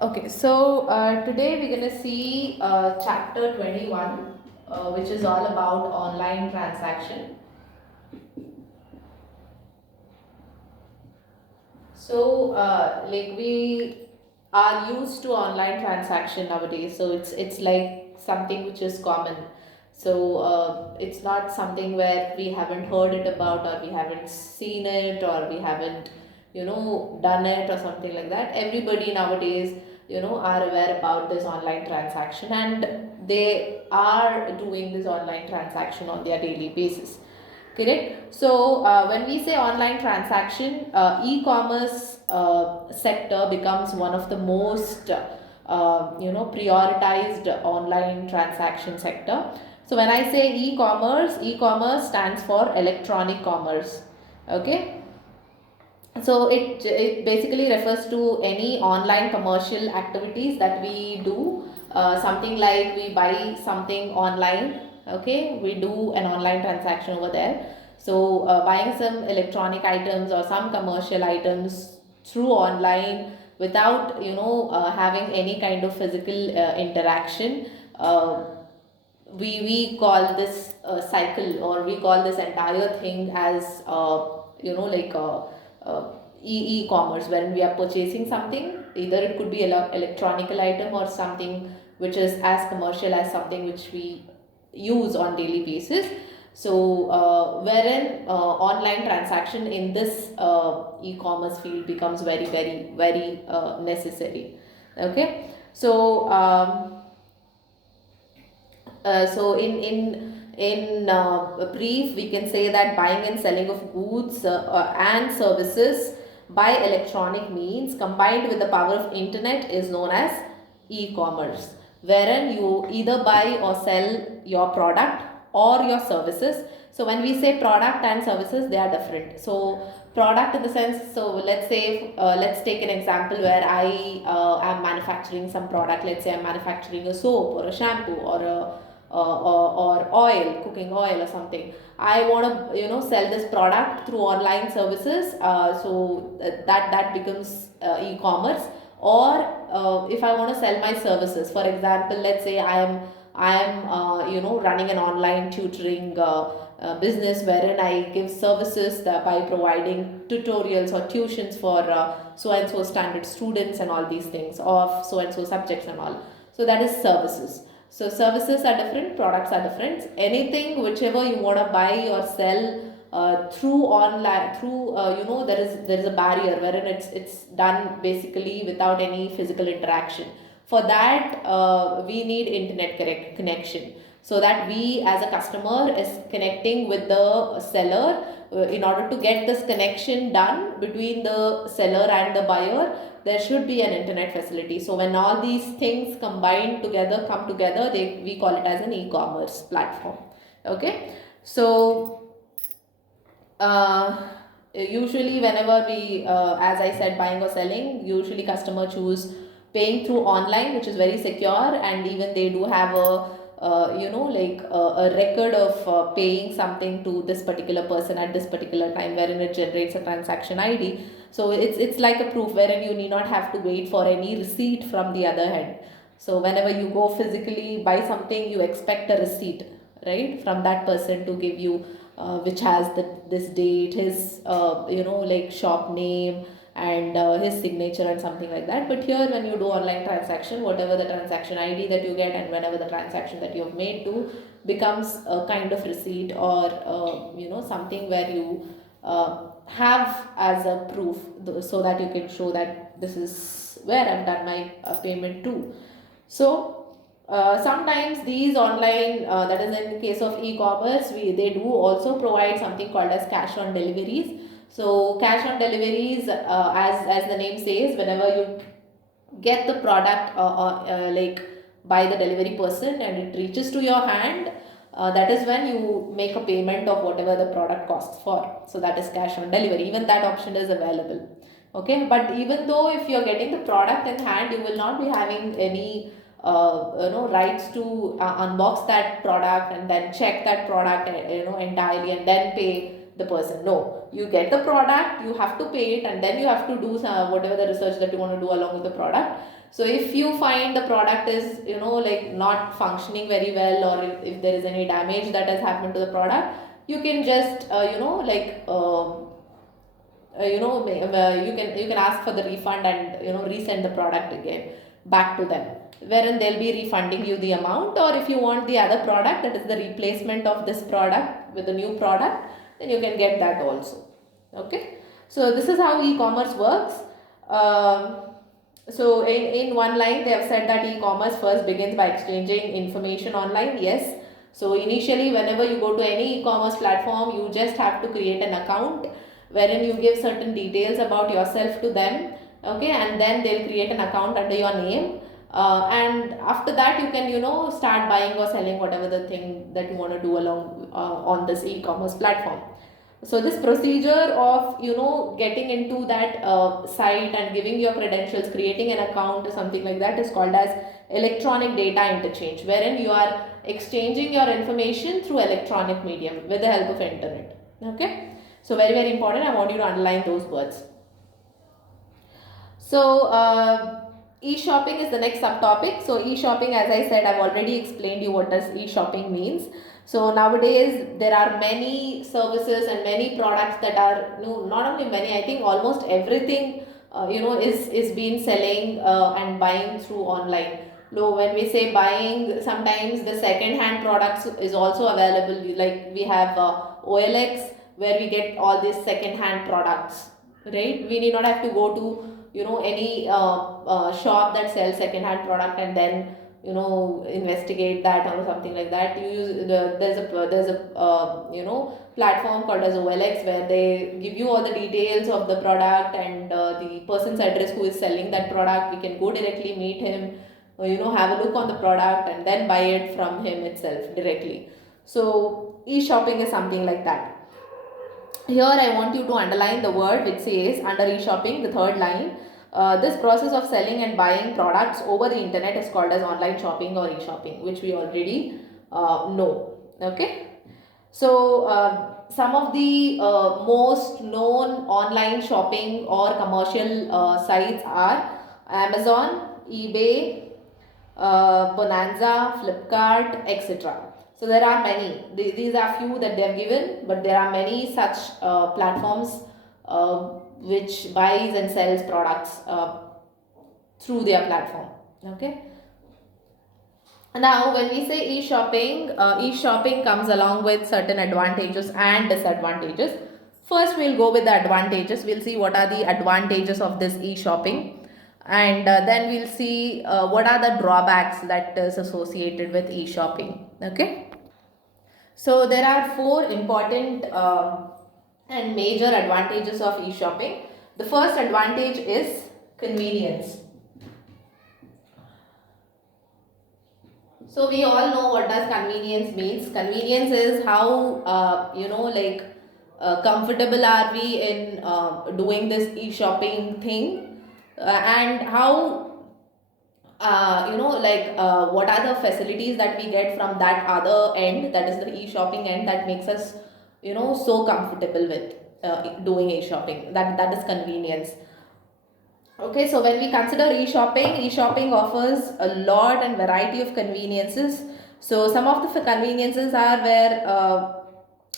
Okay, so today we're going to see chapter 21, which is all about online transaction. So, like we are used to online transaction nowadays, so it's like something which is common. So, it's not something where we haven't heard it about, or we haven't seen it, or we haven't, done it, or something like that. Everybody nowadays, are aware about this online transaction, and they are doing this online transaction on their daily basis. Correct. So when we say online transaction, e-commerce sector becomes one of the most prioritized online transaction sector. So when I say e-commerce, e-commerce stands for electronic commerce. Okay. So it basically refers to any online commercial activities that we do. Something like we buy something online. Okay, we do an online transaction over there. So buying some electronic items or some commercial items through online without having any kind of physical interaction. We call this cycle, or we call this entire thing as like e-commerce, wherein we are purchasing something. Either it could be electronical item, or something which is as commercial as something which we use on daily basis. So wherein online transaction in this e-commerce field becomes very, very, very necessary. Okay. So in brief, we can say that buying and selling of goods and services by electronic means combined with the power of internet is known as e-commerce, wherein you either buy or sell your product or your services. So when we say product and services, they are different. So product in the sense, so let's say let's take an example where I am manufacturing some product. Let's say I'm manufacturing a soap or a shampoo or a or oil, cooking oil or something. I want to sell this product through online services. So that becomes e-commerce. Or if I want to sell my services, for example, let's say I am running an online tutoring business, wherein I give services by providing tutorials or tuitions for so and so standard students and all these things of so and so subjects and all. So that is services. So services are different, products are different. Anything whichever you want to buy or sell through online, through there is a barrier wherein it's done basically without any physical interaction. For that, we need internet connection, so that we as a customer is connecting with the seller. In order to get this connection done between the seller and the buyer, there should be an internet facility. So when all these things combined together come together, we call it as an e-commerce platform. Okay. So usually whenever we as I said, buying or selling, usually customer choose paying through online, which is very secure, and even they do have a a record of paying something to this particular person at this particular time, wherein it generates a transaction ID. So it's like a proof wherein you need not have to wait for any receipt from the other hand. So whenever you go physically buy something, you expect a receipt, right, from that person to give you, which has this date, his like shop name, and his signature and something like that. But here when you do online transaction, whatever the transaction ID that you get and whenever the transaction that you have made to becomes a kind of receipt, or something where you have as a proof, so that you can show that this is where I've done my payment to. So sometimes these online, that is in case of e-commerce, they do also provide something called as cash on deliveries. So cash on deliveries, as the name says, whenever you get the product like by the delivery person and it reaches to your hand, that is when you make a payment of whatever the product costs for. So that is cash on delivery. Even that option is available. Okay, but even though if you're getting the product in hand, you will not be having any rights to unbox that product and then check that product entirely and then pay the person. No, you get the product, you have to pay it, and then you have to do some, whatever the research that you want to do along with the product. So if you find the product is, like not functioning very well, or if there is any damage that has happened to the product, you can just you can ask for the refund, and resend the product again back to them, wherein they'll be refunding you the amount. Or if you want the other product, that is the replacement of this product with the new product, then you can get that also. Okay, so this is how e-commerce works. So in one line they have said that e-commerce first begins by exchanging information online. Yes, so initially whenever you go to any e-commerce platform, you just have to create an account wherein you give certain details about yourself to them. Okay, and then they'll create an account under your name, and after that you can start buying or selling whatever the thing that you want to do along on this e-commerce platform. So this procedure of getting into that site and giving your credentials, creating an account or something like that, is called as electronic data interchange, wherein you are exchanging your information through electronic medium with the help of internet. Okay, so very, very important. I want you to underline those words. So e-shopping is the next subtopic. So e-shopping, as I said, I've already explained you what does e-shopping means. So nowadays there are many services and many products that are, no, not only many, I think almost everything is being selling and buying through online. No, when we say buying, sometimes the second hand products is also available. Like we have OLX, where we get all these second hand products, right? We need not have to go to any shop that sells second hand product and then investigate that or something like that. You use there's a platform called as OLX, where they give you all the details of the product and the person's address who is selling that product. We can go directly meet him, have a look on the product and then buy it from him itself directly. So e-shopping is something like that. Here I want you to underline the word which says under e-shopping, the third line. This process of selling and buying products over the internet is called as online shopping or e-shopping, which we already know. Okay. So some of the most known online shopping or commercial sites are Amazon, eBay, Bonanza, Flipkart, etc. So there are many. These are few that they have given, but there are many such platforms which buys and sells products through their platform. Okay. Now, when we say e-shopping, e-shopping comes along with certain advantages and disadvantages. First, we'll go with the advantages. We'll see what are the advantages of this e-shopping, and then we'll see what are the drawbacks that is associated with e-shopping. Okay. So there are four important and major advantages of e-shopping. The first advantage is convenience. So we all know what does convenience means. Convenience is how comfortable are we in doing this e-shopping thing, and how what are the facilities that we get from that other end, that is the e-shopping end, that makes us so comfortable with doing e-shopping. That is convenience. Okay, so when we consider e-shopping offers a lot and variety of conveniences. So some of the conveniences are where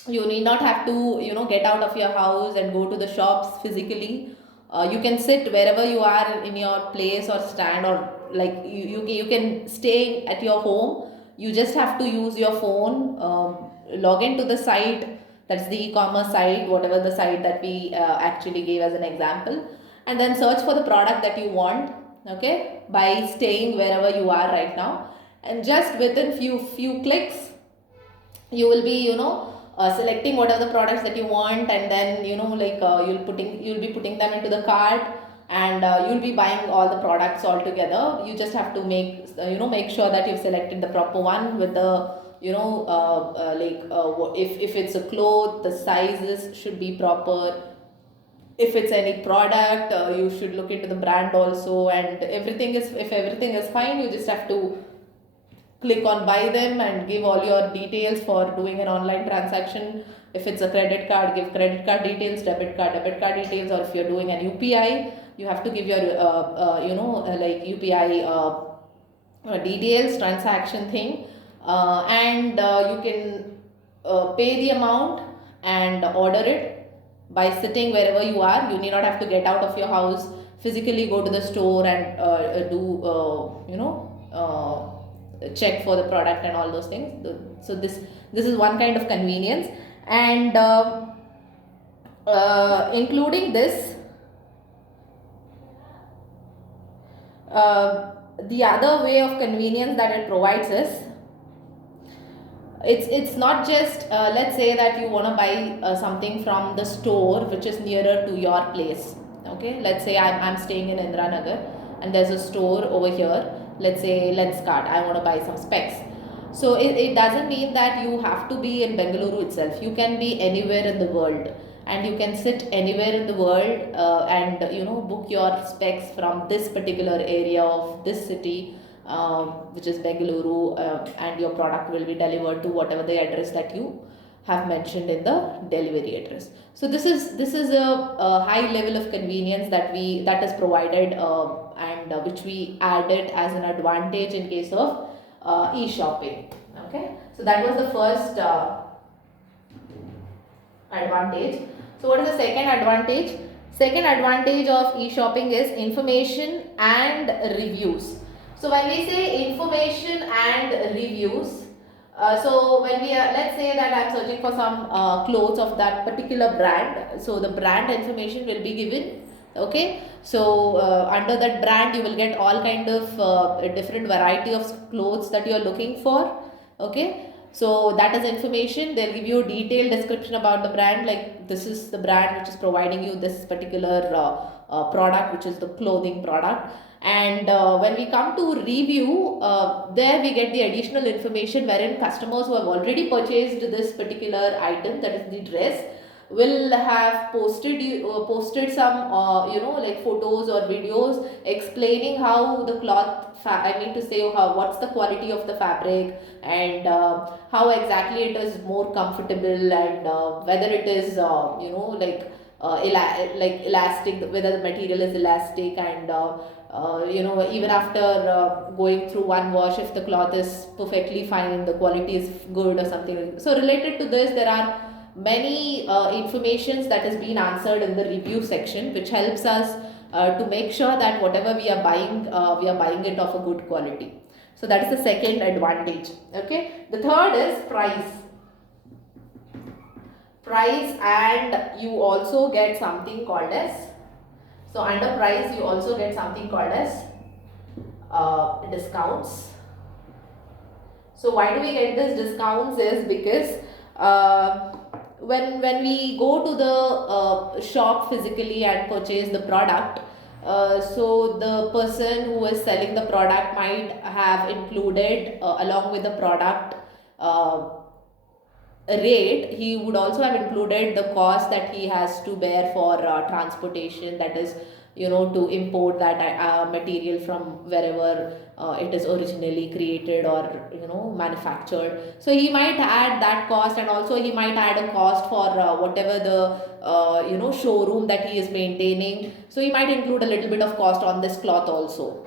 you need not have to get out of your house and go to the shops physically. You can sit wherever you are in your place or stand, or like you can stay at your home. You just have to use your phone, log into the site, that's the e-commerce site, whatever the site that we actually gave as an example, and then search for the product that you want, okay, by staying wherever you are right now. And just within few clicks, you will be selecting what are the products that you want, and then you'll be putting them into the cart, and you'll be buying all the products all together. You just have to make sure that you've selected the proper one with the if it's a cloth, the sizes should be proper. If it's any product, you should look into the brand also, and if everything is fine, you just have to click on buy them and give all your details for doing an online transaction If it's a credit card, give credit card details, debit card details, or if you're doing an UPI, you have to give your like UPI details, transaction thing, and you can pay the amount and order it by sitting wherever you are. You need not have to get out of your house, physically go to the store and do check for the product and all those things. So this is one kind of convenience, and including this, the other way of convenience that it provides is, it's not just let's say that you want to buy something from the store which is nearer to your place. Okay, let's say I'm staying in Indranagar and there's a store over here, let's say Lenskart. I want to buy some specs. So it doesn't mean that you have to be in Bengaluru itself. You can be anywhere in the world, and you can sit anywhere in the world and book your specs from this particular area of this city, which is Bengaluru, and your product will be delivered to whatever the address that you have mentioned in the delivery address. So this is a high level of convenience that is provided, and which we added as an advantage in case of e-shopping. Okay, so that was the first advantage. So what is the second advantage? Second advantage of e-shopping is information and reviews. So when we say information and reviews, so when we are, let's say that I'm searching for some clothes of that particular brand, so the brand information will be given. Okay, so under that brand you will get all kind of different variety of clothes that you are looking for. Okay, so that is information. They'll give you a detailed description about the brand, like this is the brand which is providing you this particular product, which is the clothing product. And when we come to review, there we get the additional information wherein customers who have already purchased this particular item, that is the dress, will have posted some like photos or videos explaining how the cloth I mean to say how what's the quality of the fabric, and how exactly it is more comfortable, and whether it is like elastic, whether the material is elastic, and even after going through one wash, if the cloth is perfectly fine, the quality is good or something like that. So related to this, there are many informations that has been answered in the review section, which helps us to make sure that whatever we are buying it of a good quality. So that is the second advantage. Okay, the third is price, and you also get something called as, so under price you also get something called as discounts. So why do we get these discounts is because when we go to the shop physically and purchase the product, so the person who is selling the product might have included along with the product rate, he would also have included the cost that he has to bear for transportation, that is to import that material from wherever it is originally created or manufactured. So he might add that cost, and also he might add a cost for whatever the showroom that he is maintaining. So he might include a little bit of cost on this cloth also.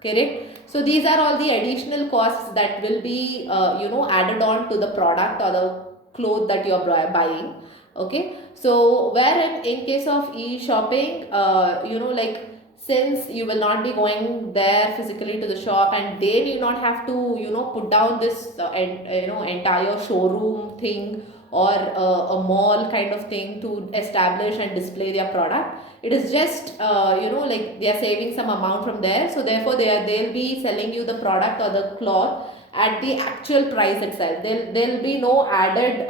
Correct. So these are all the additional costs that will be added on to the product or the cloth that you are buying. Okay, so wherein in case of e-shopping, like since you will not be going there physically to the shop, and they will not have to put down this entire showroom thing or a mall kind of thing to establish and display their product. It is just like they are saving some amount from there, so therefore they'll be selling you the product or the cloth at the actual price itself. There'll be no added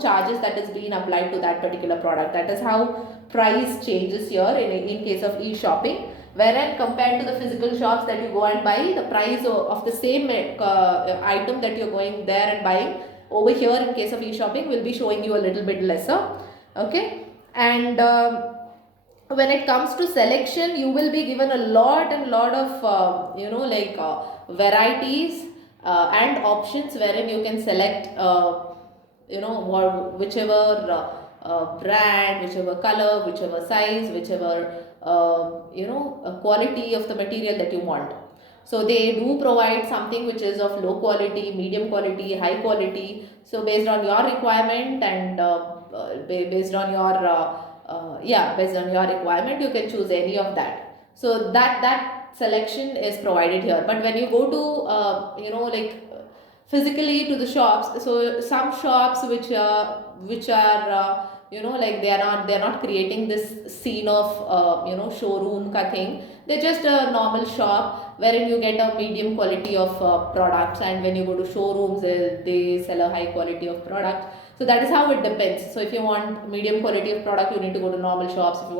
charges that is being applied to that particular product. That is how price changes here in case of e-shopping, whereas compared to the physical shops that you go and buy, the price of the same item that you're going there and buying, over here in case of e-shopping will be showing you a little bit lesser. Okay, and when it comes to selection, you will be given a lot of varieties and options wherein you can select whichever brand, whichever color, whichever size, whichever quality of the material that you want. So they do provide something which is of low quality, medium quality, high quality. So based on your requirement and based on your based on your requirement, you can choose any of that. So that selection is provided here. But when you go to physically to the shops, so some shops which are like they're not creating this scene of showroom ka thing. They're just a normal shop wherein you get a medium quality of products, and when you go to showrooms, they sell a high quality of products. So that is how it depends. So if you want medium quality of product, you need to go to normal shops. If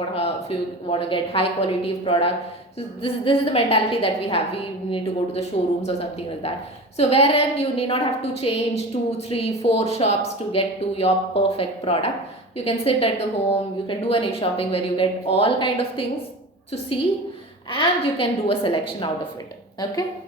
you want to get high quality of product, so this is the mentality that we have. We need to go to the showrooms or something like that. So wherein you need not have to change 2, 3, 4 shops to get to your perfect product. You can sit at the home, you can do an e-shopping where you get all kind of things to see, and you can do a selection out of it. Okay.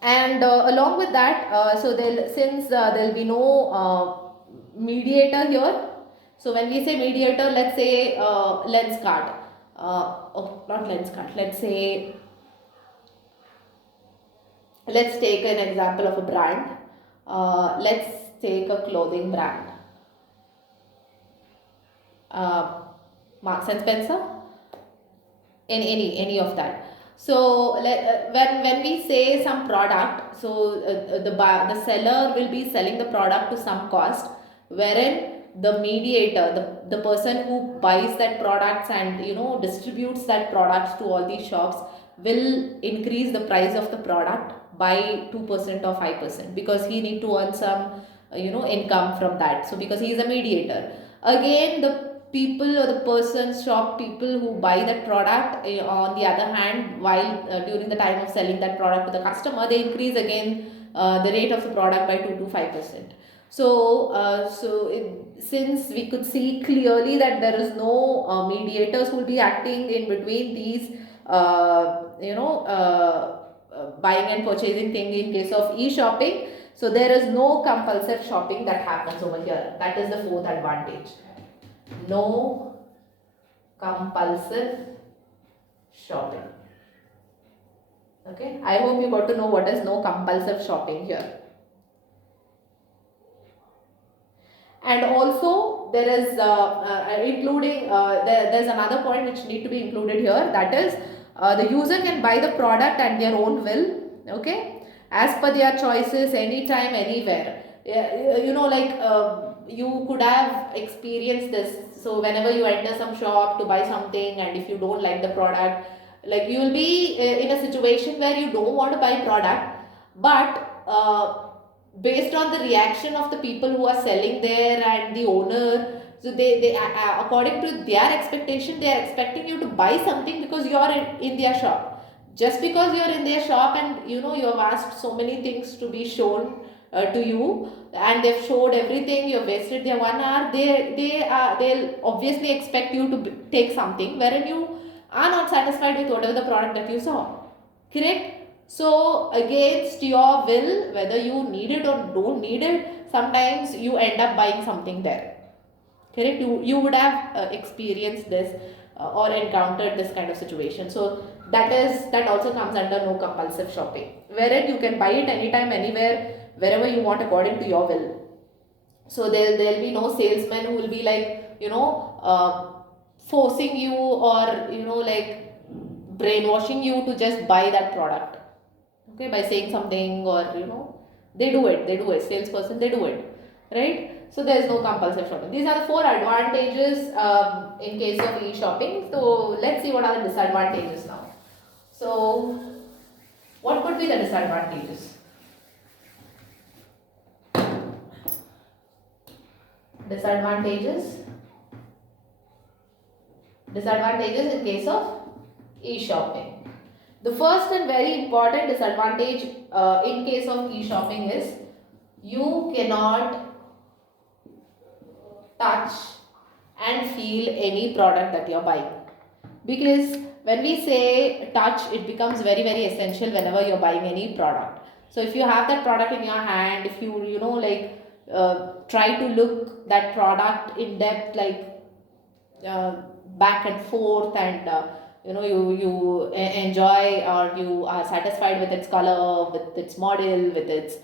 And along with that, since there'll be no mediator here, so when we say mediator, let's say Lenskart, not Lenskart, let's take an example of a brand. Let's take a clothing brand, Marks and Spencer, in any of that. So when we say some product, so the seller will be selling the product to some cost, wherein the mediator, the person who buys that products and distributes that products to all these shops, will increase the price of the product by 2% or 5%, because he need to earn some income from that. So because he is a mediator, again the people or the persons, shop people who buy that product, on the other hand, while during the time of selling that product to the customer, they increase again the rate of the product by 2 to 5%. Since we could see clearly that there is no mediators who will be acting in between these buying and purchasing thing in case of e-shopping, so there is no compulsive shopping that happens over here. That is the fourth advantage. No compulsive shopping. Okay, I hope you got to know what is no compulsive shopping here. And also there is there's another point which need to be included here, that is the user can buy the product at their own will, okay, as per their choices, anytime, anywhere. You could have experienced this. So whenever you enter some shop to buy something, and if you don't like the product, like you will be in a situation where you don't want to buy product, but based on the reaction of the people who are selling there and the owner, so they according to their expectation, they are expecting you to buy something because you are in their shop. Just because you are in their shop and you have asked so many things to be shown to you, and they've showed everything, you've wasted their 1 hour, they'll obviously expect you to take something wherein you are not satisfied with whatever the product that you saw. Correct? So against your will, whether you need it or don't need it, sometimes you end up buying something there. Correct? You would have experienced this or encountered this kind of situation. So that also comes under no compulsive shopping, wherein you can buy it anytime, anywhere, wherever you want according to your will. So there'll be no salesman who will be like forcing you, or like brainwashing you to just buy that product, okay, by saying something, or they do it, salesperson, they do it, right? So there is no compulsive shopping. These are the 4 advantages in case of e-shopping. So let's see what are the disadvantages now. So what could be the disadvantages? Disadvantages in case of e-shopping. The first and very important disadvantage in case of e-shopping is you cannot touch and feel any product that you are buying. Because when we say touch, it becomes very, very essential whenever you are buying any product. So if you have that product in your hand, if you know, like, try to look that product in depth, like, uh, back and forth, and enjoy, or you are satisfied with its color, with its model, with its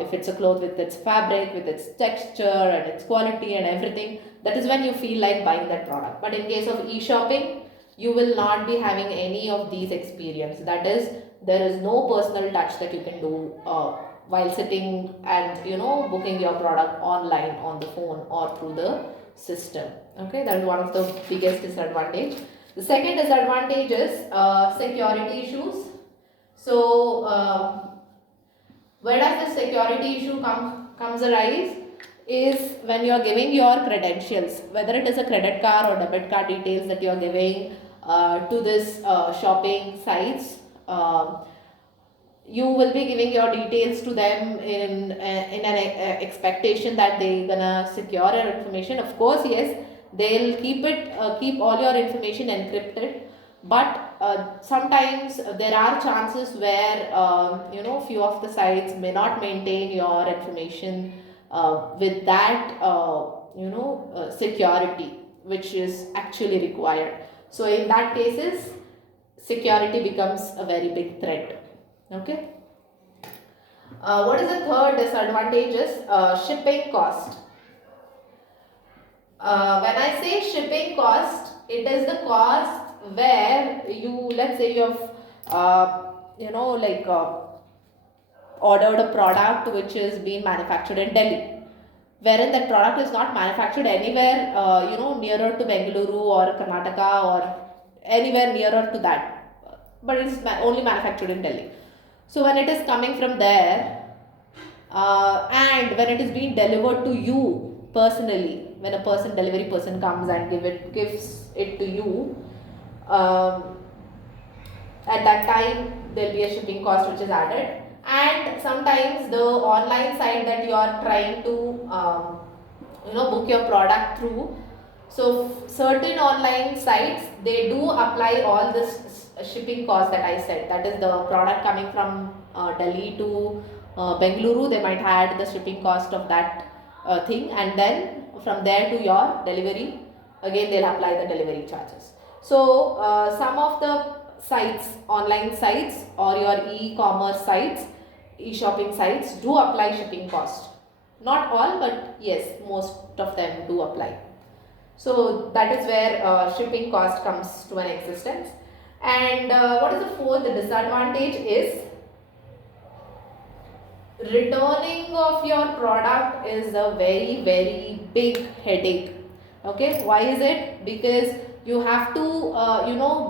if it's a cloth, with its fabric, with its texture and its quality and everything, that is when you feel like buying that product. But in case of e-shopping, you will not be having any of these experience. That is, there is no personal touch that you can do while sitting and booking your product online on the phone or through the system. Okay, that is one of the biggest disadvantage. The second disadvantage is security issues. So where does this security issue comes arise is when you are giving your credentials, whether it is a credit card or debit card details that you are giving to this shopping sites. You will be giving your details to them in an expectation that they gonna secure your information. Of course, yes, they'll keep all your information encrypted, but sometimes there are chances where few of the sites may not maintain your information with that security which is actually required. So in that cases, security becomes a very big threat. Okay. What is the third disadvantage is shipping cost. When I say shipping cost, it is the cost where let's say you have ordered a product which is being manufactured in Delhi, wherein that product is not manufactured anywhere nearer to Bengaluru or Karnataka or anywhere nearer to that, but it's only manufactured in Delhi. So when it is coming from there, and when it is being delivered to you personally, when a delivery person comes and gives it to you, at that time there will be a shipping cost which is added. And sometimes the online site that you are trying to book your product through, so certain online sites, they do apply all this shipping cost that I said. That is the product coming from Delhi to Bengaluru, they might add the shipping cost of that thing, and then from there to your delivery, again they'll apply the delivery charges. So some of the sites, online sites or your e-commerce sites, e-shopping sites do apply shipping cost. Not all, but yes, most of them do apply. So that is where shipping cost comes to an existence. And what is the fourth disadvantage is returning of your product is a very, very big headache. Okay, why is it? Because you have to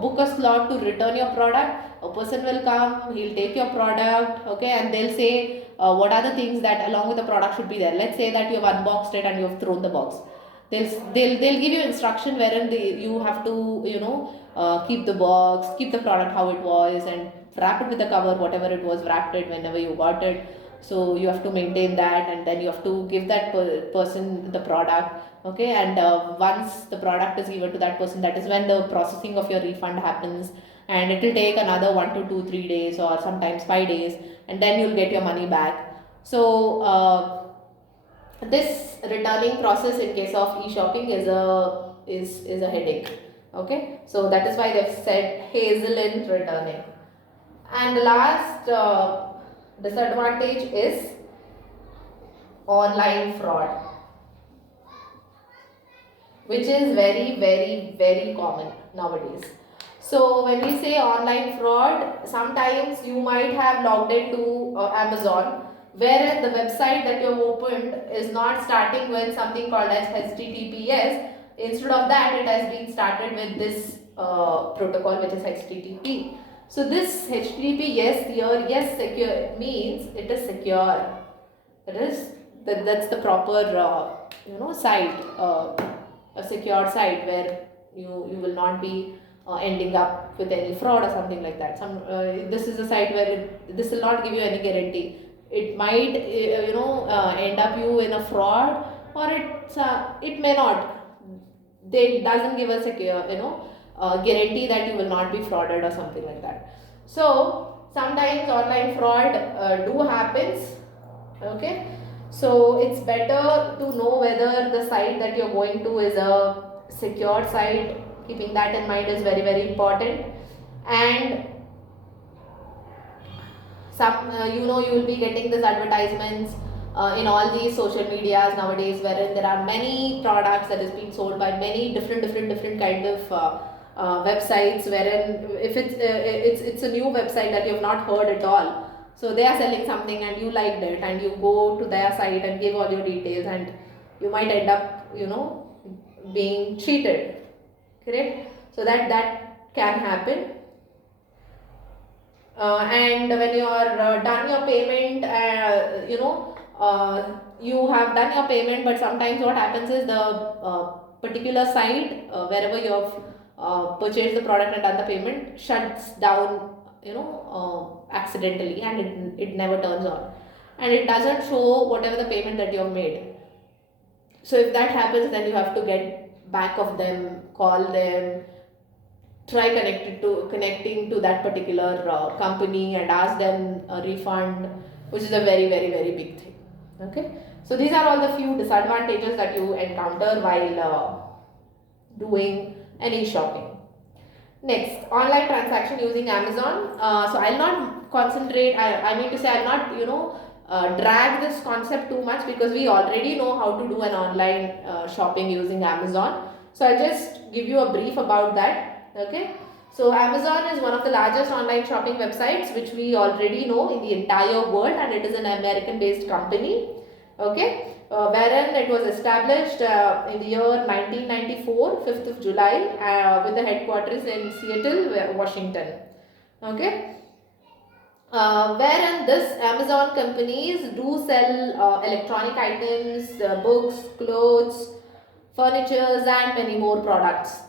book a slot to return your product. A person will come, he'll take your product, okay, and they'll say what are the things that along with the product should be there. Let's say that you have unboxed it and you have thrown the box. They'll give you instruction wherein you have to keep the box, keep the product how it was, and wrap it with the cover whatever it was wrapped it whenever you got it. So you have to maintain that, and then you have to give that person the product, okay, and once the product is given to that person, that is when the processing of your refund happens, and it will take another 1 to 2 3 days or sometimes 5 days, and then you'll get your money back. So this returning process in case of e-shopping is a headache. Okay, so that is why they've said hassle in returning. And the last disadvantage is online fraud, which is very, very, very common nowadays. So when we say online fraud, sometimes you might have logged into Amazon, whereas the website that you have opened is not starting with something called as HTTPS. Instead of that, it has been started with this protocol, which is HTTP. So this HTTP, yes, secure means it is secure. That's the proper site, a secured site where you will not be ending up with any fraud or something like that. This is a site where this will not give you any guarantee. It might end up you in a fraud, or it may not. They doesn't give a secure guarantee that you will not be frauded or something like that. So sometimes online fraud do happens. Okay, so it's better to know whether the site that you're going to is a secured site. Keeping that in mind is very, very important. And some you will be getting these advertisements in all these social medias nowadays, wherein there are many products that is being sold by many different kind of websites, wherein if it's a new website that you have not heard at all, so they are selling something and you liked it and you go to their site and give all your details, and you might end up being cheated, correct? So that can happen. And when you are done your payment, you have done your payment, but sometimes what happens is the particular site wherever you have purchased the product and done the payment shuts down, accidentally, and it never turns on, and it doesn't show whatever the payment that you have made. So if that happens, then you have to get back of them, call them, try connecting to that particular company and ask them a refund, which is a very, very, very big thing. Okay, so these are all the few disadvantages that you encounter while doing any shopping. Next, online transaction using Amazon. So I'll not concentrate, I mean to say, I'll not drag this concept too much, because we already know how to do an online shopping using Amazon. So I'll just give you a brief about that. Okay, so Amazon is one of the largest online shopping websites, which we already know in the entire world, and it is an American based company. Okay, wherein it was established in the year 1994, 5th of July, with the headquarters in Seattle, Washington. Okay, wherein this Amazon companies do sell electronic items, books, clothes, furnitures, and many more products.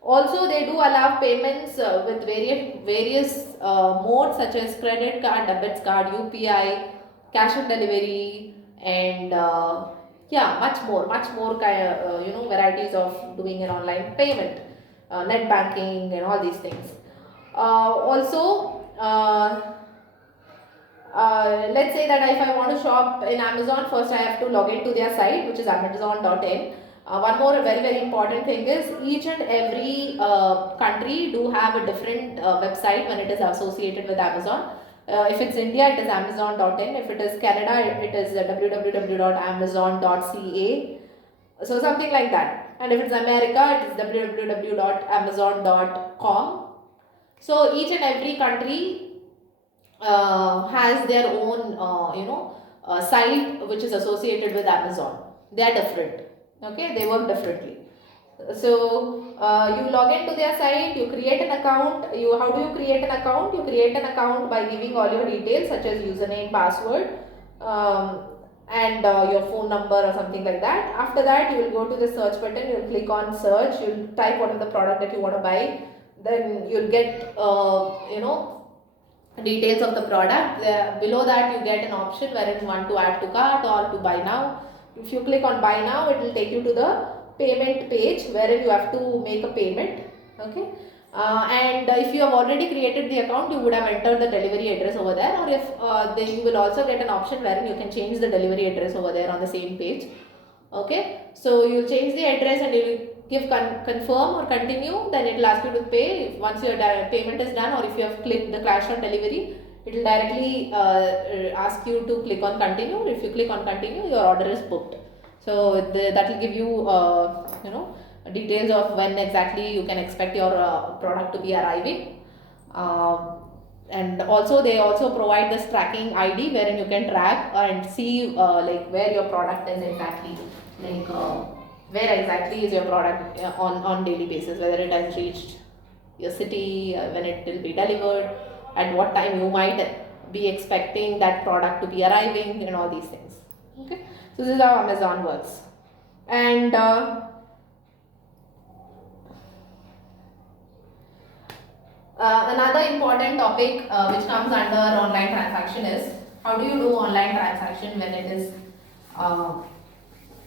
Also, they do allow payments with various modes, such as credit card, debit card, UPI, cash on delivery, and yeah, much more varieties of doing an online payment, net banking, and all these things. Also, let's say that if I want to shop in Amazon, first I have to log into their site, which is amazon.in. One more very, very important thing is each and every country do have a different website when it is associated with Amazon. If it's India, it is amazon.in. If it is Canada, it is www.amazon.ca. So something like that. And if it's America, it is www.amazon.com. So each and every country has their own site which is associated with Amazon. They are different. Okay, they work differently. So you log into their site, you create an account. How do you create an account? You create an account by giving all your details, such as username, password, and your phone number or something like that. After that, you will go to the search button, you'll click on search, you'll type whatever the product that you want to buy, then you'll get details of the product. Below that, you get an option wherein you want to add to cart or to buy now. If you click on buy now, it will take you to the payment page wherein you have to make a payment. Okay, and if you have already created the account, you would have entered the delivery address over there, or if then you will also get an option wherein you can change the delivery address over there on the same page. Okay, so you will change the address and you will give confirm or continue, then it will ask you to pay. Once your payment is done, or if you have clicked the cash on delivery, it will directly ask you to click on continue. If you click on continue, your order is booked. So that will give you details of when exactly you can expect your product to be arriving. And also they also provide this tracking ID wherein you can track and see like where your product is exactly, like where exactly is your product on daily basis, whether it has reached your city, when it will be delivered, at what time you might be expecting that product to be arriving, and all these things. Okay, so this is how Amazon works. And another important topic which comes under online transaction is how do you do online transaction when it is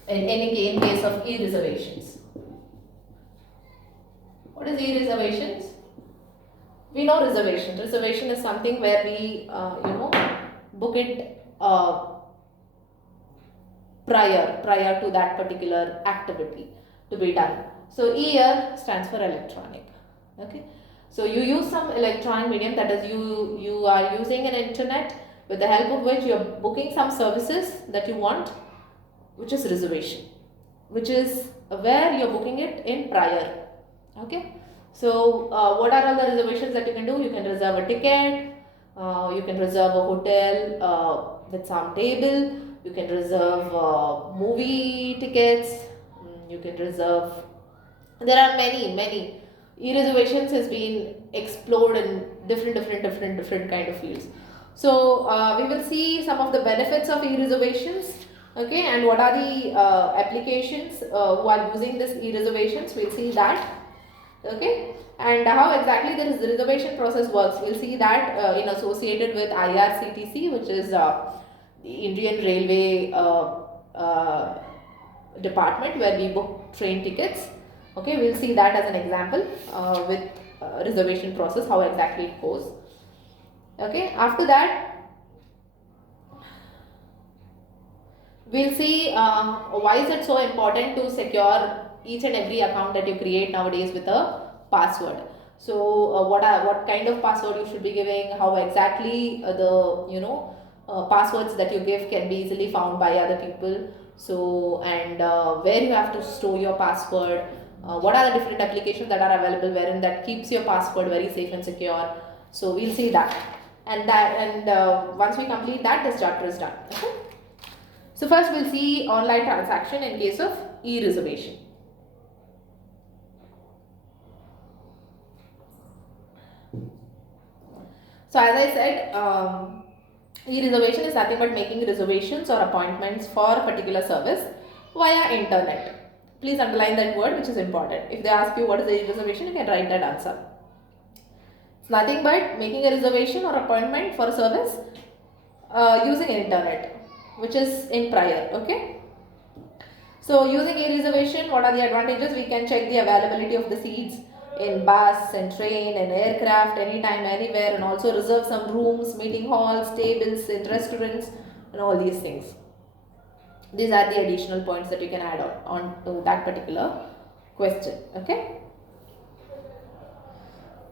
in case of e-reservations. What is e-reservations? We know reservation. Reservation is something where we, book it prior to that particular activity to be done. So E here stands for electronic. Okay. So you use some electronic medium, that is you are using an internet with the help of which you are booking some services that you want, which is reservation, which is where you are booking it in prior. Okay. So what are all the reservations that you can do? You can reserve a ticket, you can reserve a hotel with some table, you can reserve movie tickets, you can reserve, there are many e-reservations has been explored in different kind of fields. So we will see some of the benefits of e-reservations, okay, and what are the applications who are using this e-reservations. We'll see that, okay, and how exactly the reservation process works. We'll see that in associated with IRCTC, which is the Indian Railway department, where we book train tickets. Okay, we'll see that as an example with reservation process, how exactly it goes. Okay, after that we'll see why is it so important to secure each and every account that you create nowadays with a password. So what kind of password you should be giving, how exactly passwords that you give can be easily found by other people. So and where you have to store your password, what are the different applications that are available wherein that keeps your password very safe and secure. So we'll see that, and once we complete that, this chapter is done. Okay. So first we'll see online transaction in case of e-reservation. So as I said, e-reservation is nothing but making reservations or appointments for a particular service via internet. Please underline that word, which is important. If they ask you what is the e-reservation, you can write that answer. It's nothing but making a reservation or appointment for a service using internet, which is in prior. Okay. So using e-reservation, what are the advantages? We can check the availability of the seats in bus and train and aircraft anytime, anywhere, and also reserve some rooms, meeting halls, tables in restaurants, and all these things. These are the additional points that you can add on to that particular question. Okay.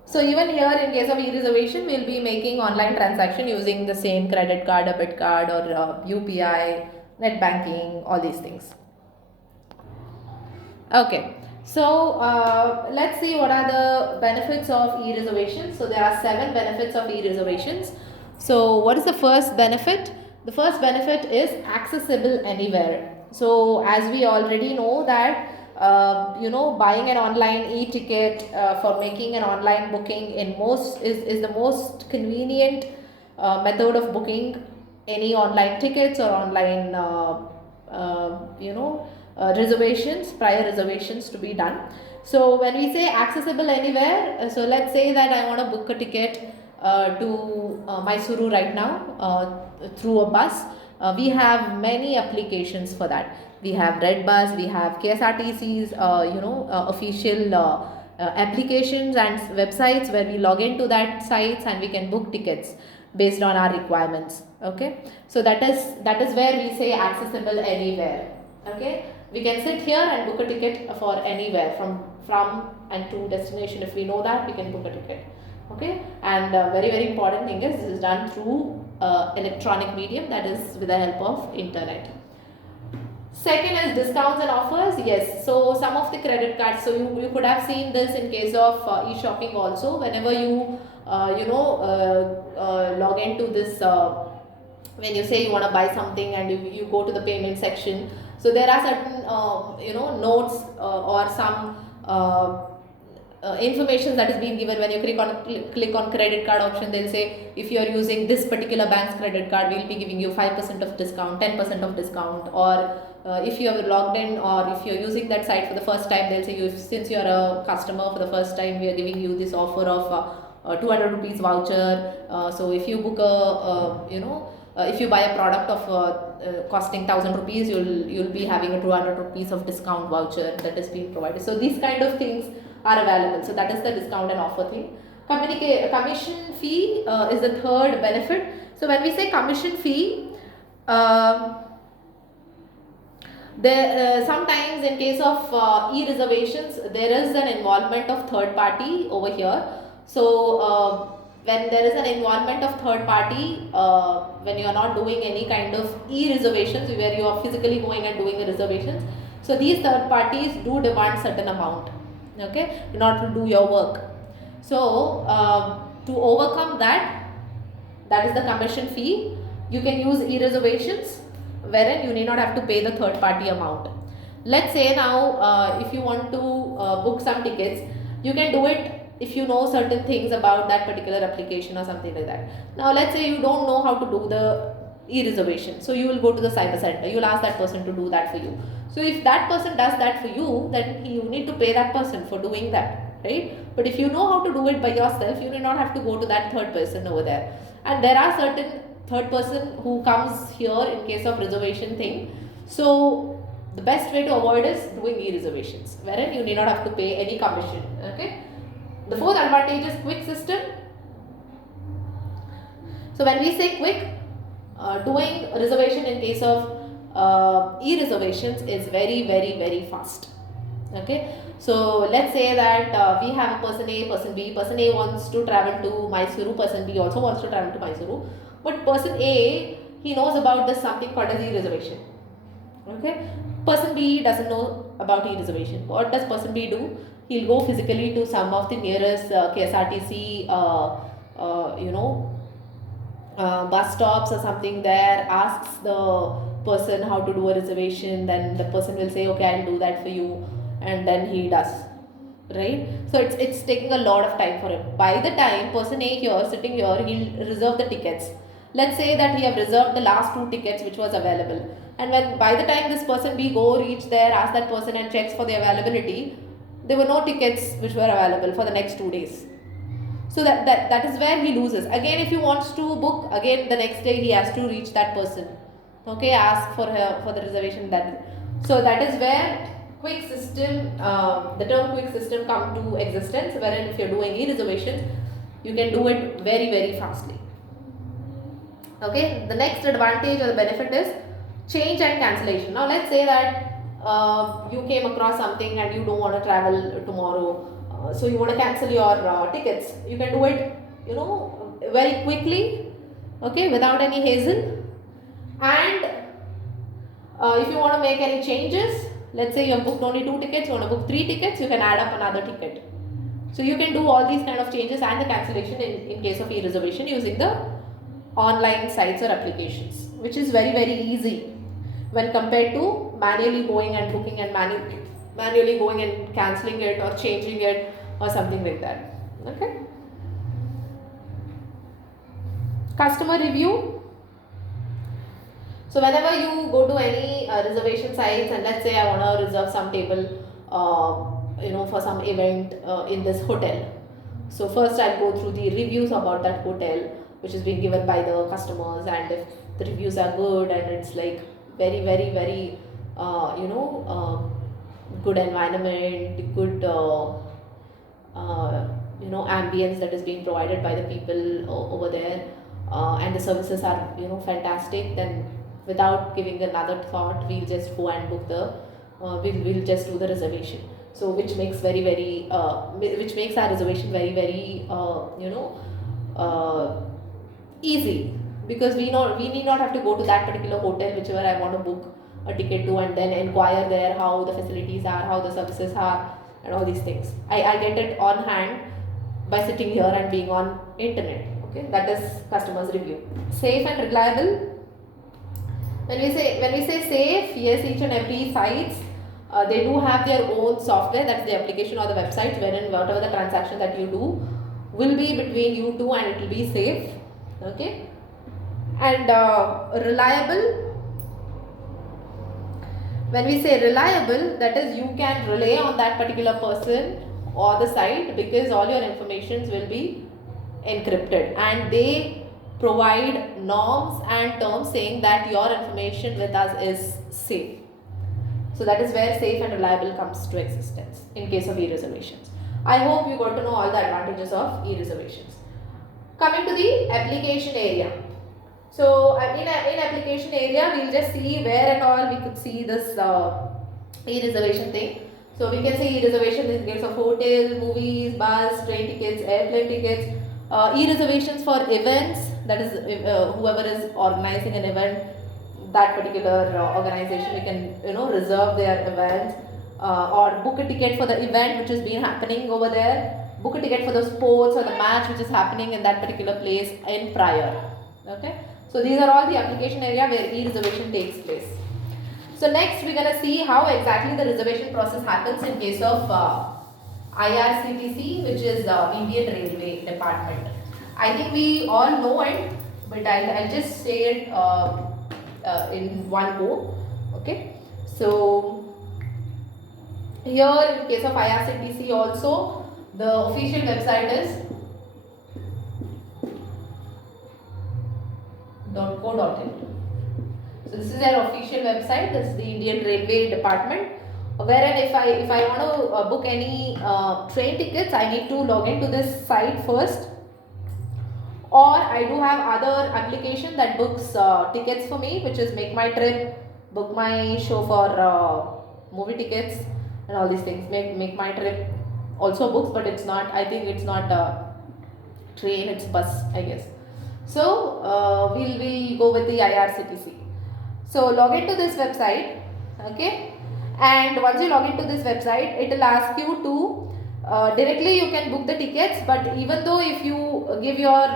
So even here in case of e-reservation, we will be making online transaction using the same credit card, debit card, or UPI, net banking, all these things. Okay. So let's see what are the benefits of e-reservations. So there are 7 benefits of e-reservations. So what is the first benefit? The first benefit is accessible anywhere. So as we already know that buying an online e-ticket for making an online booking is the most convenient method of booking any online tickets or online reservations, prior reservations to be done. So when we say accessible anywhere, so let's say that I want to book a ticket to Mysuru right now through a bus. We have many applications for that. We have Redbus, we have KSRTC's official applications and websites where we log into that sites and we can book tickets based on our requirements. Okay, so that is where we say accessible anywhere. Okay, we can sit here and book a ticket for anywhere from and to destination. If we know that, we can book a ticket. Okay, and very important thing is this is done through electronic medium, that is with the help of internet. Second is discounts and offers. Yes, so some of the credit cards, so you could have seen this in case of e-shopping also. Whenever you log into this, when you say you want to buy something and you go to the payment section, so there are certain notes or some information that is being given. When you click on credit card option, they'll say if you are using this particular bank's credit card, we'll be giving you 5% of discount, 10% of discount, or if you have logged in or if you're using that site for the first time, they'll say since you're a customer for the first time, we are giving you this offer of 200 rupees voucher. So if you book if you buy a product of costing 1000 rupees, you'll be having a 200 rupees of discount voucher that is being provided. So these kind of things are available. So that is the discount and offer thing. Commission fee is the third benefit. So when we say commission fee, there sometimes in case of e-reservations there is an involvement of third party over here. So when there is an involvement of third party, when you are not doing any kind of e-reservations where you are physically going and doing the reservations, so these third parties do demand certain amount, okay, in order to do your work. So to overcome that, that is the commission fee. You can use e-reservations wherein you need not have to pay the third party amount. Let's say now if you want to book some tickets, you can do it if you know certain things about that particular application or something like that. Now let's say you don't know how to do the e-reservation, so you will go to the cyber center, you will ask that person to do that for you. So if that person does that for you, then you need to pay that person for doing that, right? But if you know how to do it by yourself, you do not have to go to that third person over there. And there are certain third person who comes here in case of reservation thing. So the best way to avoid is doing e-reservations, wherein you need not have to pay any commission, okay? The fourth advantage is quick system. So when we say quick, doing reservation in case of e-reservations is very fast, okay? So let's say that we have a person A, person B. Person A wants to travel to Mysuru, person B also wants to travel to Mysuru. But person A, he knows about this something called as e-reservation, okay? Person B doesn't know about e-reservation. What does person B do? He'll go physically to some of the nearest KSRTC, bus stops or something there, asks the person how to do a reservation, then the person will say, okay, I'll do that for you, and then he does, right? So it's taking a lot of time for him. By the time person A here, sitting here, he'll reserve the tickets. Let's say that he have reserved the last 2 tickets which was available, and when by the time this person B reach there, ask that person and checks for the availability, there were no tickets which were available for the next 2 days. So that is where he loses. Again, if he wants to book, again the next day he has to reach that person, okay, ask for the reservation. So that is where quick system, the term quick system come to existence, wherein if you're doing e-reservations, you can do it very fastly. Okay, the next advantage or the benefit is change and cancellation. Now let's say that you came across something and you don't want to travel tomorrow, so you want to cancel your tickets. You can do it, very quickly, okay, without any hassle. And if you want to make any changes, let's say you have booked only 2 tickets, you want to book 3 tickets, you can add up another ticket. So you can do all these kind of changes and the cancellation in case of e-reservation using the online sites or applications, which is very easy when compared to manually going and booking and manually going and cancelling it or changing it or something like that, okay? Customer review. So whenever you go to any reservation sites and let's say I want to reserve some table for some event in this hotel, so first I'll go through the reviews about that hotel which is being given by the customers, and if the reviews are good and it's like very good environment, good ambience that is being provided by the people over there, and the services are fantastic, then without giving another thought we'll just go and book we'll just do the reservation. So which makes which makes our reservation very easy, because we need not have to go to that particular hotel whichever I want to book a ticket to and then inquire there how the facilities are, how the services are, and all these things. I get it on hand by sitting here and being on internet. Okay, that is customers review. Safe and reliable. When we say safe, yes, each and every sites they do have their own software, that's the application or the website, wherein whatever the transaction that you do will be between you two and it will be safe. Okay, and reliable. When we say reliable, that is you can rely on that particular person or the site, because all your informations will be encrypted and they provide norms and terms saying that your information with us is safe. So that is where safe and reliable comes to existence in case of e-reservations. I hope you got to know all the advantages of e-reservations. Coming to the application area. So in application area, we'll just see where and all we could see this e-reservation thing. So we can see e-reservation in case of hotel, movies, bus, train tickets, airplane tickets, e-reservations for events, that is whoever is organizing an event, that particular organization, we can reserve their events, or book a ticket for the event which has been happening over there, book a ticket for the sports or the match which is happening in that particular place in prior. Okay, so these are all the application area where e-reservation takes place. So next we're gonna see how exactly the reservation process happens in case of IRCTC, which is Indian Railway Department. I think we all know it, but I'll just say it in one go. Okay, so here in case of IRCTC also, the official website is .co.in. So this is their official website. This is the Indian Railway Department. Wherein if I want to book any train tickets, I need to log into this site first, or I do have other application that books tickets for me, which is Make My Trip, Book My Show for movie tickets and all these things. Make My Trip also books, but it's not. I think it's not train, it's bus, I guess. So we'll go with the IRCTC. So log into this website, okay, and once you log into this website, it will ask you to directly you can book the tickets, but even though if you give your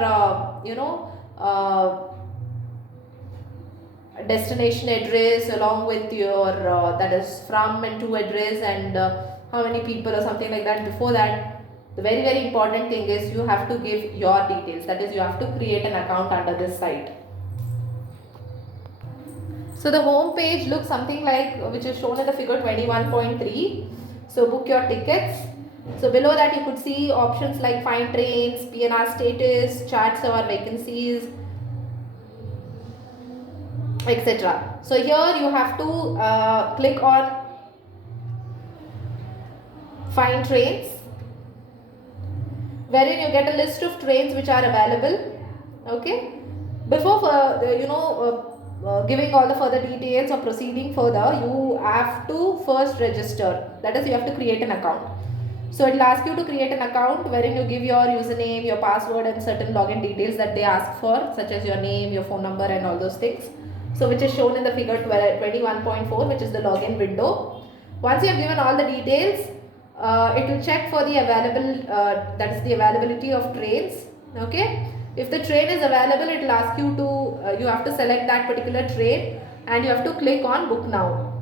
destination address along with your that is from and to address, and how many people or something like that, before that the very important thing is you have to give your details, that is you have to create an account under this site. So the home page looks something like which is shown in the figure 21.3. So book your tickets. So below that you could see options like find trains, PNR status, charts or vacancies, etc. So here you have to click on find trains, wherein you get a list of trains which are available. Okay, before giving all the further details or proceeding further, you have to first register, that is you have to create an account. So it will ask you to create an account wherein you give your username, your password and certain login details that they ask for, such as your name, your phone number and all those things. So which is shown in the figure 21.4, which is the login window. Once you have given all the details, it will check for the available, that is the availability of trains. Okay, if the train is available, it will ask you to you have to select that particular train and you have to click on book now.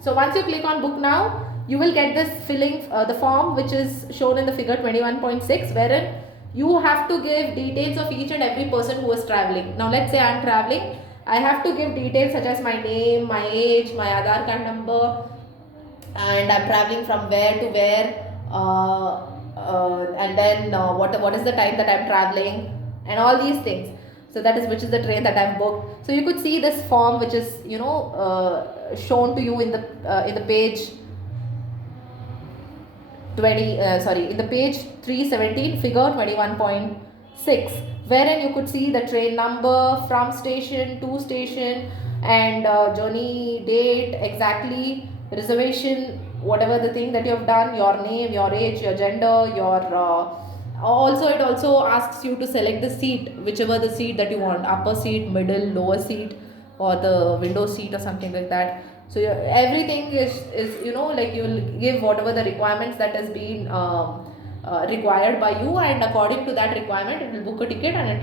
So once you click on book now, you will get this filling the form which is shown in the figure 21.6, wherein you have to give details of each and every person who is traveling. Now let's say I am traveling, I have to give details such as my name, my age, my Aadhaar card number, and I'm traveling from where to where, and then what is the time that I'm traveling and all these things. So that is which is the train that I've booked. So you could see this form which is shown to you in the page in the page 317 figure 21.6, wherein you could see the train number, from station to station, and journey date, exactly reservation, whatever the thing that you have done, your name, your age, your gender, your also it also asks you to select the seat, whichever the seat that you want, upper seat, middle, lower seat, or the window seat or something like that. So everything is like you will give whatever the requirements that has been required by you, and according to that requirement it will book a ticket and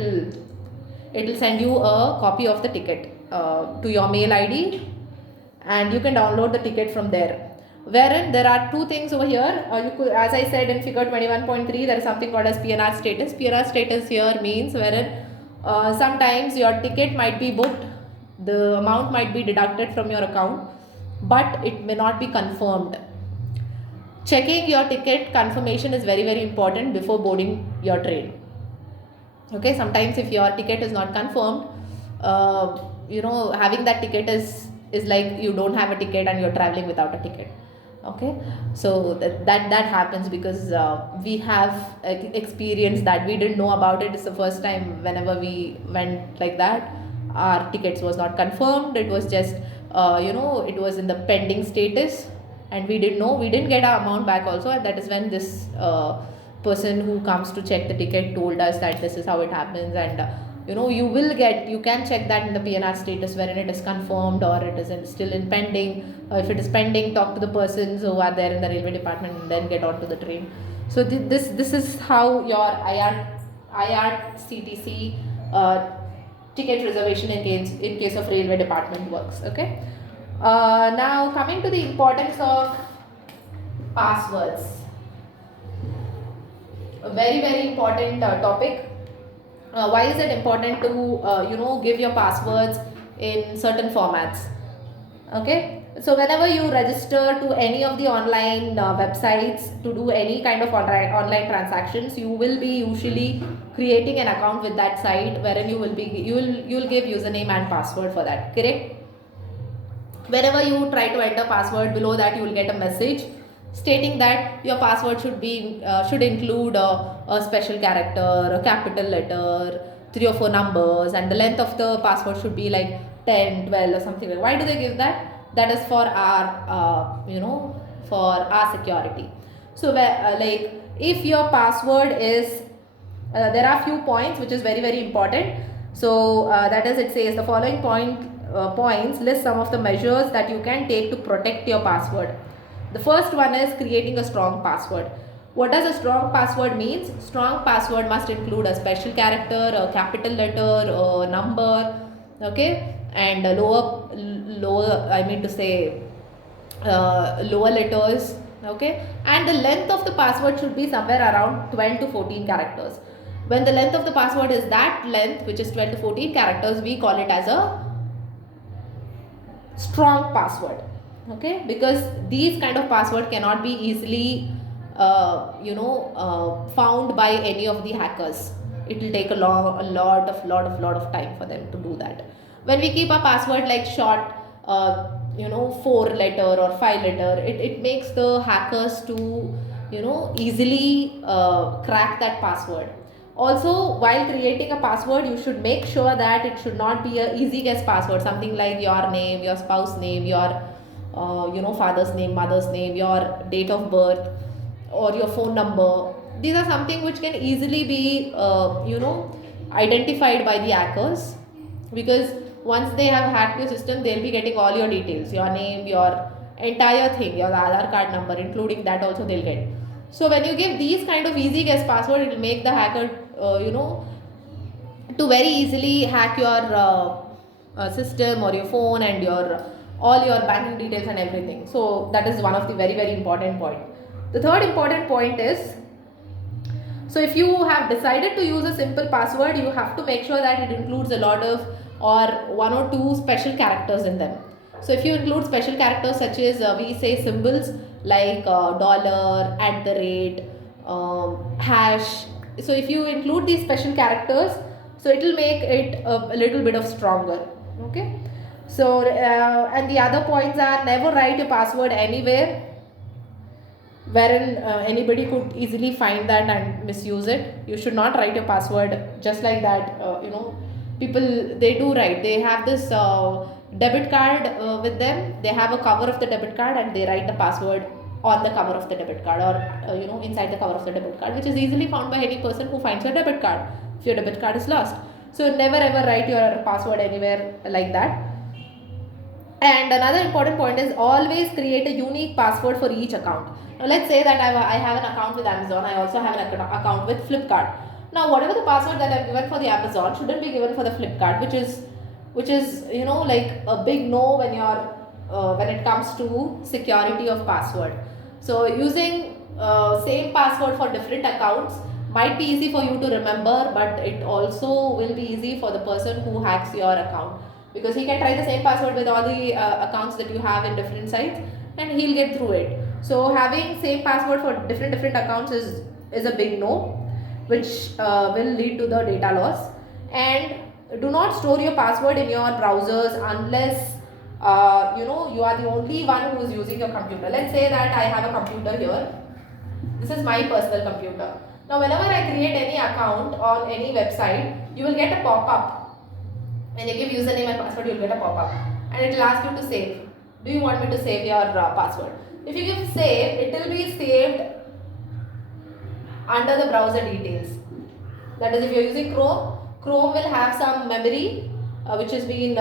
it will send you a copy of the ticket to your mail ID, and you can download the ticket from there. Wherein there are two things over here. You could, as I said in figure 21.3, there is something called as PNR status. PNR status here means wherein sometimes your ticket might be booked, the amount might be deducted from your account, but it may not be confirmed. Checking your ticket confirmation is very important before boarding your train. Okay, sometimes if your ticket is not confirmed, having that ticket is like you don't have a ticket and you're traveling without a ticket. Okay, so that happens because we have experience that we didn't know about it. It's the first time whenever we went like that, our tickets was not confirmed. It was just it was in the pending status, and we didn't know, we didn't get our amount back also. And that is when this person who comes to check the ticket told us that this is how it happens. And you can check that in the PNR status wherein it is confirmed or it is still in pending. If it is pending, talk to the persons who are there in the railway department and then get onto the train. So this is how your IRCTC ticket reservation in case of railway department works. Okay. Now coming to the importance of passwords, a very very important topic. Why is it important to give your passwords in certain formats? Okay, so whenever you register to any of the online websites to do any kind of online transactions, you will be usually creating an account with that site, wherein you will give username and password for that, correct? Whenever you try to enter password, below that you will get a message stating that your password should include a special character, a capital letter, 3 or 4 numbers, and the length of the password should be like 10, 12 or something like. Why do they give that? That is for our for our security. So like, if your password is there are few points which is very very important. So that is, it says the following points list some of the measures that you can take to protect your password. The first one is creating a strong password. What does a strong password means? Strong password must include a special character, a capital letter, a number, okay, and a lower I mean to say lower letters, okay, and the length of the password should be somewhere around 12 to 14 characters. When the length of the password is that length, which is 12 to 14 characters, we call it as a strong password. Okay, because these kind of password cannot be easily found by any of the hackers. It will take a lot of time for them to do that. When we keep a password like short 4 letter or 5 letter, it makes the hackers to easily crack that password. Also, while creating a password, you should make sure that it should not be a easy guess password, something like your name, your spouse name, your father's name, mother's name, your date of birth, or your phone number. These are something which can easily be identified by the hackers, because once they have hacked your system, they'll be getting all your details, your name, your entire thing, your Aadhaar card number, including that also they'll get. So when you give these kind of easy guess password, it will make the hacker to very easily hack your system or your phone and your all your banking details and everything. So that is one of the very very important point. The third important point is, so if you have decided to use a simple password, you have to make sure that it includes a lot of or 1 or 2 special characters in them. So if you include special characters such as we say symbols like dollar, at the rate, hash. So if you include these special characters, so it will make it a little bit of stronger. Okay. So and the other points are, never write your password anywhere wherein anybody could easily find that and misuse it. You should not write your password just like that. People, they do write, they have this debit card with them, they have a cover of the debit card and they write the password on the cover of the debit card, or inside the cover of the debit card, which is easily found by any person who finds your debit card if your debit card is lost. So never ever write your password anywhere like that. And another important point is, always create a unique password for each account. Now let's say that I have an account with Amazon, I also have an account with Flipkart. Now whatever the password that I've given for the Amazon shouldn't be given for the Flipkart, which is like a big no when you're when it comes to security of password. So using same password for different accounts might be easy for you to remember, but it also will be easy for the person who hacks your account, because he can try the same password with all the accounts that you have in different sites and he'll get through it. So having same password for different accounts is a big no, which will lead to the data loss. And do not store your password in your browsers unless you are the only one who is using your computer. Let's say that I have a computer here. This is my personal computer. Now whenever I create any account on any website, you will get a pop-up. When you give username and password, you will get a pop-up. And it will ask you to save. Do you want me to save your password? If you give save, it will be saved under the browser details. That is, if you are using Chrome, Chrome will have some memory which has been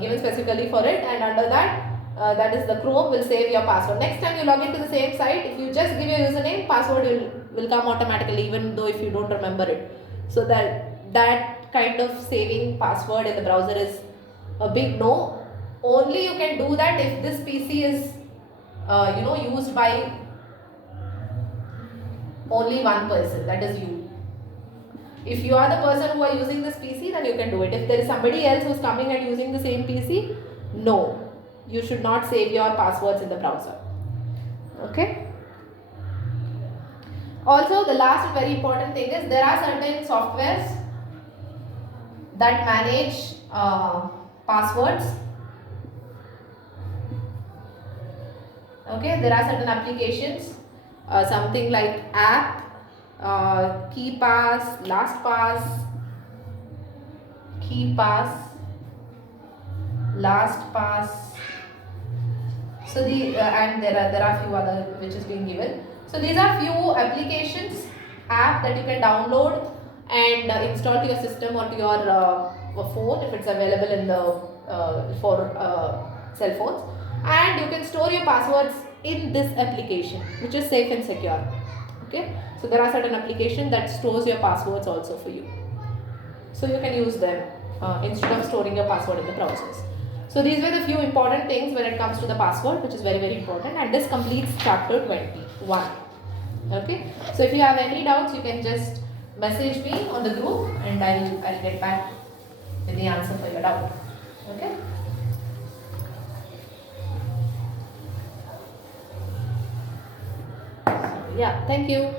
given specifically for it, and under that, that is the Chrome will save your password. Next time you log into the same site, if you just give your username, password will come automatically, even though if you don't remember it. So that kind of saving password in the browser is a big no. Only you can do that if this PC is used by only one person, that is you. If you are the person who are using this PC, then you can do it. If there is somebody else who is coming and using the same PC, no, you should not save your passwords in the browser. Okay. Also, the last very important thing is there are certain softwares that manage passwords. Okay, there are certain applications, something like app, KeePass, LastPass, So and there are few other which is being given. So these are few applications, app that you can download and install to your system or to your phone if it's available in the for cell phones, and you can store your passwords in this application, which is safe and secure. Okay, so there are certain applications that stores your passwords also for you, so you can use them instead of storing your password in the browsers. So these were the few important things when it comes to the password, which is very, very important, and this completes chapter 21. Okay, so if you have any doubts, you can just message me on the group and I'll get back with the answer for your doubt. Okay. Yeah, thank you.